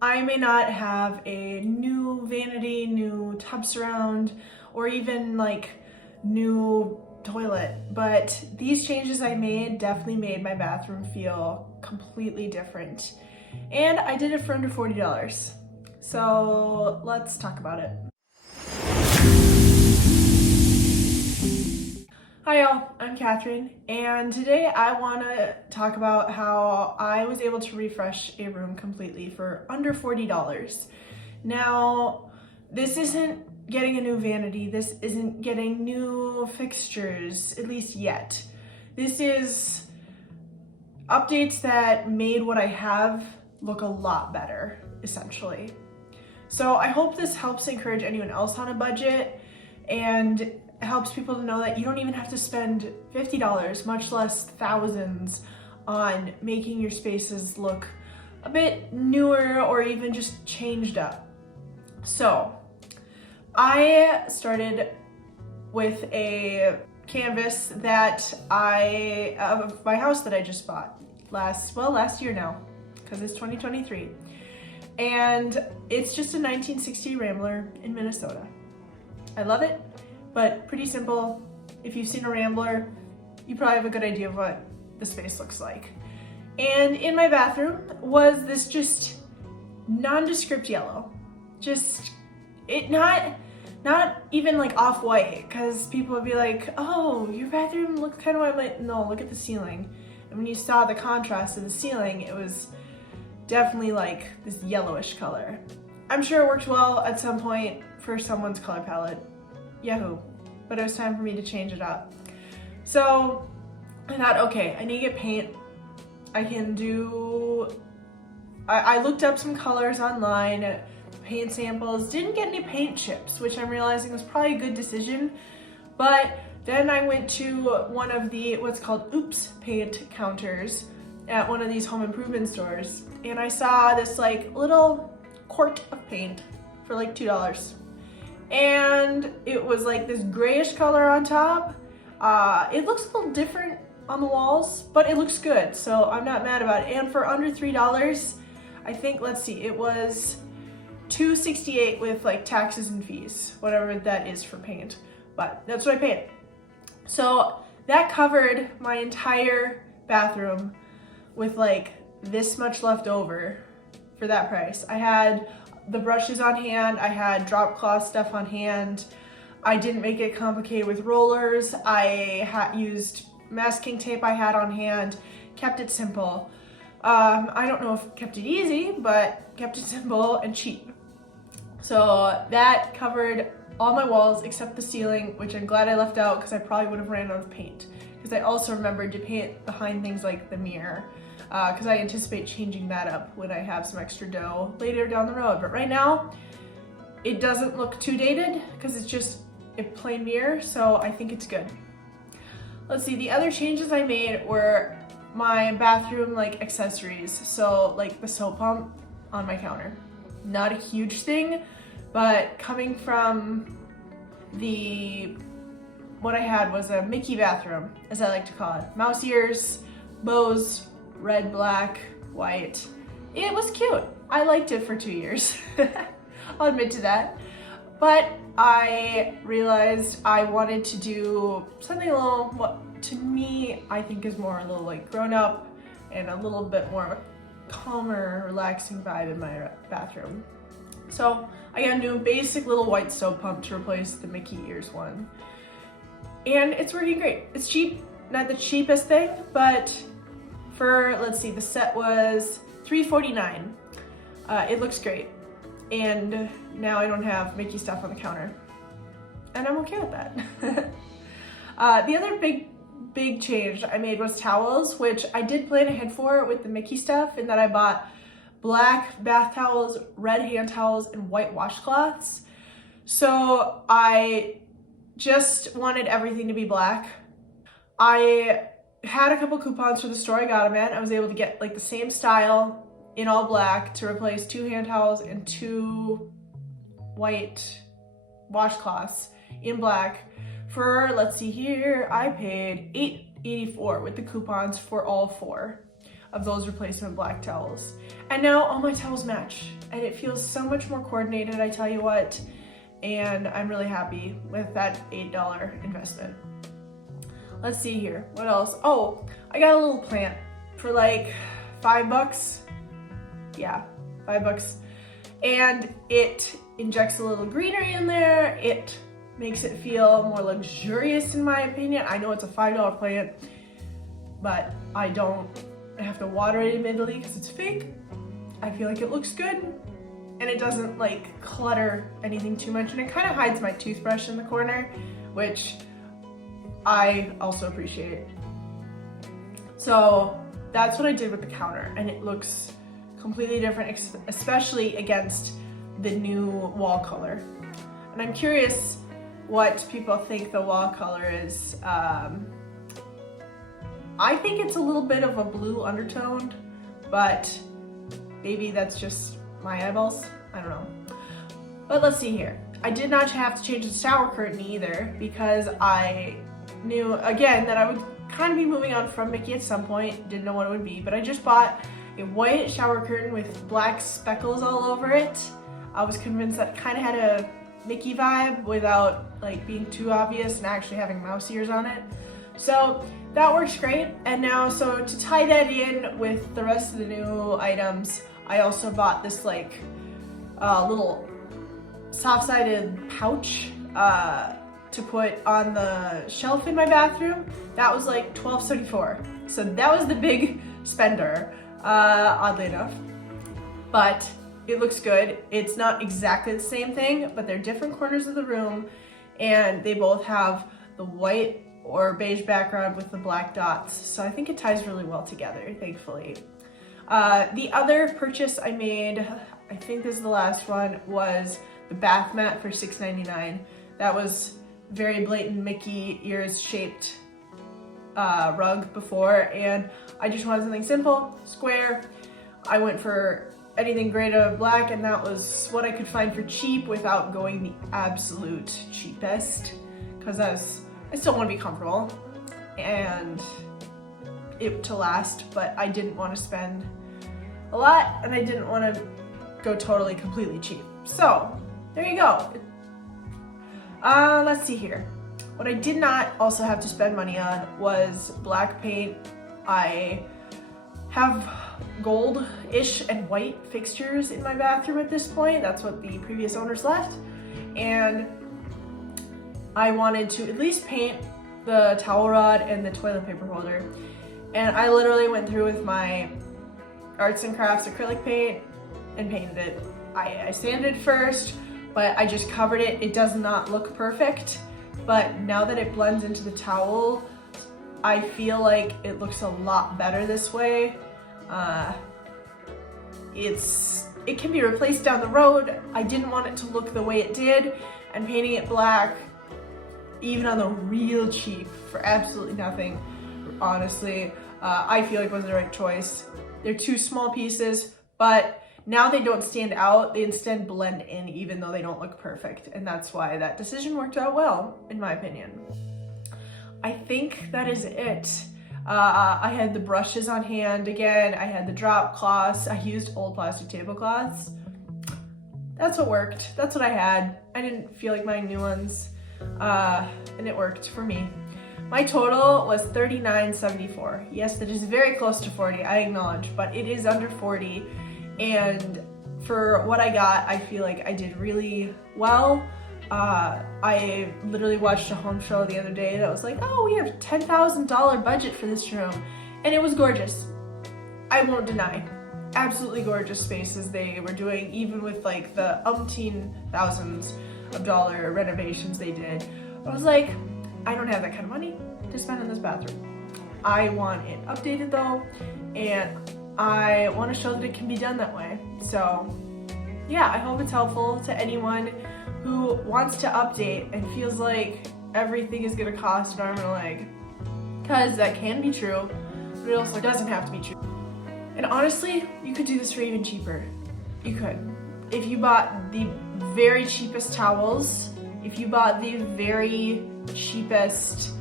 I may not have a new vanity, new tub surround, or even like new toilet, but these changes I made definitely made my bathroom feel completely different. And I did it for under $40. So let's talk about it. Hi y'all, I'm Catherine, and today I want to talk about how I was able to refresh a room completely for under $40. Now, this isn't getting a new vanity, this isn't getting new fixtures, at least yet. This is updates that made what I have look a lot better, essentially. So I hope this helps encourage anyone else on a budget and helps people to know that you don't even have to spend $50, much less thousands, on making your spaces look a bit newer or even just changed up. So I started with a canvas that of my house that I just bought last year now, because it's 2023. And it's just a 1960 Rambler in Minnesota. I love it, but pretty simple. If you've seen a Rambler, you probably have a good idea of what the space looks like. And in my bathroom was this just nondescript yellow. Not even like off-white, because people would be like, oh, your bathroom looks kind of white. I'm like, no, look at the ceiling. And when you saw the contrast of the ceiling, it was definitely like this yellowish color. I'm sure it worked well at some point for someone's color palette. Yahoo. But it was time for me to change it up. So I thought, okay, I need to get paint. I looked up some colors online, paint samples, didn't get any paint chips, which I'm realizing was probably a good decision. But then I went to one of the what's called Oops paint counters at one of these home improvement stores, and I saw this like little quart of paint for like $2. And it was like this grayish color on top. It looks a little different on the walls, but it looks good, so I'm not mad about it. And for under $3, I think, let's see, it was $2.68 with like taxes and fees, whatever that is for paint, but that's what I paid. So that covered my entire bathroom with like this much left over for that price. I had the brushes on hand, I had drop cloth stuff on hand. I didn't make it complicated with rollers. I used masking tape I had on hand, kept it simple. I don't know if it kept it easy, but kept it simple and cheap. So that covered all my walls except the ceiling, which I'm glad I left out because I probably would have ran out of paint. Because I also remembered to paint behind things like the mirror, because I anticipate changing that up when I have some extra dough later down the road. But right now, it doesn't look too dated because it's just a plain mirror, so I think it's good. Let's see, the other changes I made were my bathroom like accessories. So like the soap pump on my counter. Not a huge thing, but coming from what I had was a Mickey bathroom, as I like to call it. Mouse ears, bows, red, black, white. It was cute. I liked it for 2 years. I'll admit to that. But I realized I wanted to do something a little, what to me I think is more a little like grown up and a little bit more of a calmer, relaxing vibe in my bathroom. So I got a new basic little white soap pump to replace the Mickey ears one. And it's working great. It's cheap, not the cheapest thing, but for, let's see, the set was $3.49. It looks great. And now I don't have Mickey stuff on the counter. And I'm okay with that. The other big change I made was towels, which I did plan ahead for with the Mickey stuff, in that I bought black bath towels, red hand towels, and white washcloths. So I just wanted everything to be black. I had a couple coupons for the store I got them at. I was able to get like the same style in all black to replace 2 hand towels and 2 white washcloths in black for, let's see here, I paid $8.84 with the coupons for all 4 of those replacement black towels. And now all my towels match. and it feels so much more coordinated, I tell you what, and I'm really happy with that $8 investment. Let's see here, what else? Oh, I got a little plant for like $5. Yeah, $5. And it injects a little greenery in there. It makes it feel more luxurious in my opinion. I know it's a $5 plant, but I don't have to water it immediately because it's fake. I feel like it looks good and it doesn't like clutter anything too much, and it kind of hides my toothbrush in the corner, which I also appreciate. So that's what I did with the counter, and it looks completely different, especially against the new wall color. And I'm curious what people think the wall color is. I think it's a little bit of a blue undertoned, but maybe that's just my eyeballs. I don't know. But let's see here. I did not have to change the shower curtain either, because I knew again that I would kind of be moving on from Mickey at some point. Didn't know what it would be, but I just bought a white shower curtain with black speckles all over it. I was convinced that kind of had a Mickey vibe without like being too obvious and actually having mouse ears on it. So that works great. And now, so to tie that in with the rest of the new items, I also bought this like little soft-sided pouch to put on the shelf in my bathroom. That was like $12.74. So that was the big spender, oddly enough. But it looks good. It's not exactly the same thing, but they're different corners of the room, and they both have the white or beige background with the black dots. So I think it ties really well together, thankfully. The other purchase I made, I think this is the last one, was the bath mat for $6.99. That was very blatant Mickey ears shaped rug before, and I just wanted something simple, square. I went for anything gray to black, and that was what I could find for cheap without going the absolute cheapest, because I still want to be comfortable and it to last, but I didn't want to spend a lot and I didn't want to go totally completely cheap. So there you go. Let's see here. What I did not also have to spend money on was black paint. I have gold-ish and white fixtures in my bathroom at this point. That's what the previous owners left. And I wanted to at least paint the towel rod and the toilet paper holder. And I literally went through with my arts and crafts acrylic paint and painted it. I sanded first, but I just covered it. It does not look perfect, but now that it blends into the towel, I feel like it looks a lot better this way. It can be replaced down the road. I didn't want it to look the way it did, and painting it black, even on the real cheap for absolutely nothing, honestly, I feel like was the right choice. They're two small pieces, but now they don't stand out. They instead blend in even though they don't look perfect. And that's why that decision worked out well, in my opinion. I think that is it. I had the brushes on hand again. I had the drop cloths. I used old plastic tablecloths. That's what worked. That's what I had. I didn't feel like buying new ones. And it worked for me. My total was $39.74. Yes, that is very close to 40, I acknowledge, but it is under 40. And for what I got, I feel like I did really well. I literally watched a home show the other day that was like, oh, we have $10,000 budget for this room. And it was gorgeous. I won't deny. Absolutely gorgeous spaces they were doing, even with like the umpteen thousands of dollar renovations they did. I was like, I don't have that kind of money to spend in this bathroom. I want it updated though, and I want to show that it can be done that way. So yeah, I hope it's helpful to anyone who wants to update and feels like everything is gonna cost an arm and a leg. Because that can be true, but it also doesn't have to be true. And honestly, you could do this for even cheaper. You could. If you bought the very cheapest towels, if you bought the very cheapest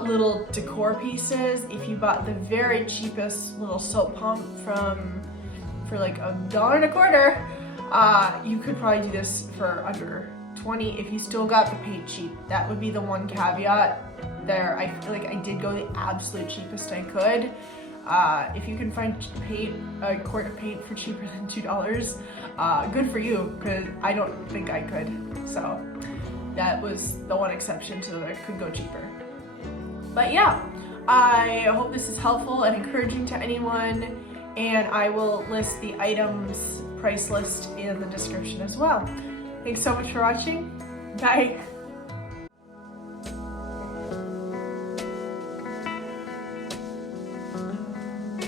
little decor pieces, if you bought the very cheapest little soap pump from for like $1.25. You could probably do this for under 20 if you still got the paint cheap. That would be the one caveat there. I feel like I did go the absolute cheapest I could. If you can find a quart of paint for cheaper than $2, good for you, because I don't think I could. So that was the one exception to that I could go cheaper. But yeah, I hope this is helpful and encouraging to anyone, and I will list the items price list in the description as well. Thanks so much for watching. Bye.